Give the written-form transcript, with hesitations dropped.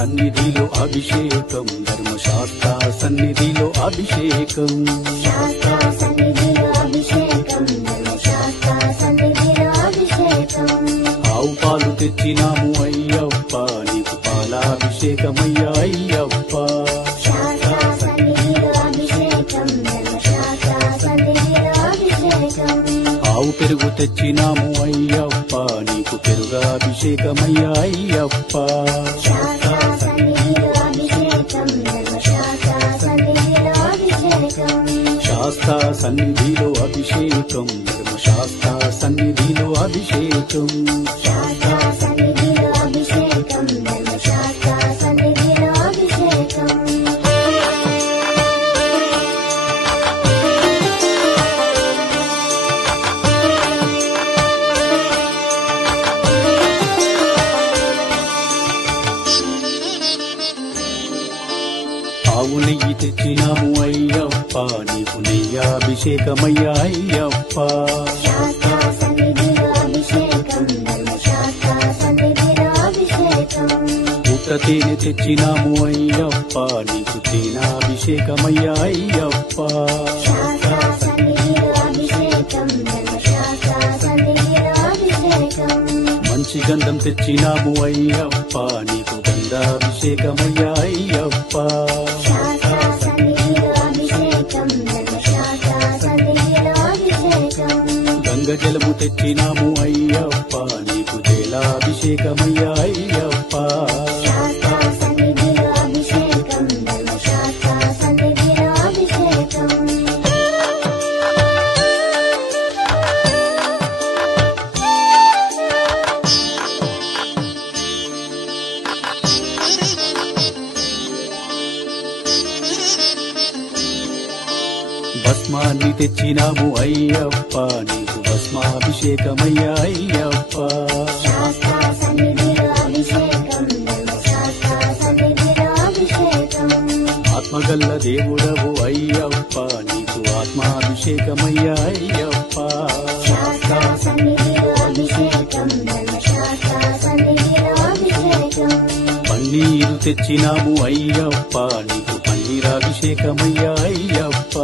సన్నిధిలో అభిషేకం ధర్మశాస్త్ర సన్నిధిలో అభిషేకం శాస్త్ర సన్నిధిలో అభిషేకం ధర్మశాస్త్ర సన్నిధిలో అభిషేకం ఆవు పాలు తెచ్చినాము అయ్యప్ప నీకు పాలాభిషేకమయ్యా అయ్యప్ప శాస్త్ర సన్నిధిలో అభిషేకం ధర్మశాస్త్ర సన్నిధిలో అభిషేకం ఆవు పెరుగు తెచ్చినాము అయ్యప్ప నీకు పెరుగాభిషేకమయ్యా అయ్యప్ప శాస్త్ర సన్నిధిలో అభిషేకం ధర్మశాస్త్ర సన్నిధిలో అభిషేకం శాస్త్ర సన్నిధిలో అభిషేకం ధర్మశాస్త్ర సన్నిధిలో అభిషేకం శాస్త్ర సన్నిధిలో అభిషేకం ధర్మశాస్త్ర సన్నిధిలో అభిషేకం ఆవు నెయ్యి తెచ్చినాము అయ్యప్ప నీకు నెయ్యాభిషేకమయ్యా అయ్యప్ప శాస్త్ర సన్నిధిలో అభిషేకం ధర్మశాస్త్ర సన్నిధిలో అభిషేకం పుట్ట తేనె తెచ్చినాము అయ్యప్ప నీకు తేనాభిషేకమయ్యా అయ్యప్ప శాస్త్ర సన్నిధిలో అభిషేకం ధర్మశాస్త్ర సన్నిధిలో అభిషేకం మంచి గంధం తెచ్చినాము అయ్యప్ప నీకు గంధాభిషేకమయ్యా అయ్యప్ప శాస్త్ర సన్నిధిలో అభిషేకం ధర్మశాస్త్ర సన్నిధిలో అభిషేకం గంగ జలము తెచ్చినాము అయ్యప్ప నీకు జలాభిషేకమయ్యా అయ్యప్ప శాస్త్ర సన్నిధిలో అభిషేకం ధర్మశాస్త్ర సన్నిధిలో అభిషేకం భస్మాన్ని తెచ్చినాము అయ్యప్ప నీకు భస్మాభిషేకమయ్యా అయ్యప్ప శాస్త్ర సన్నిధిలో అభిషేకం ధర్మశాస్త్ర సన్నిధిలో అభిషేకం ఆత్మగల్ల దేవుడవు అయ్యప్ప నీకు ఆత్మాభిషేకమయ్యా అయ్యప్ప శాస్త్ర సన్నిధిలో అభిషేకం ధర్మశాస్త్ర సన్నిధిలో అభిషేకం పన్నీరు తెచ్చినాము అయ్యప్ప నీకు పన్నీరాభిషేకమయ్యా అయ్యప్ప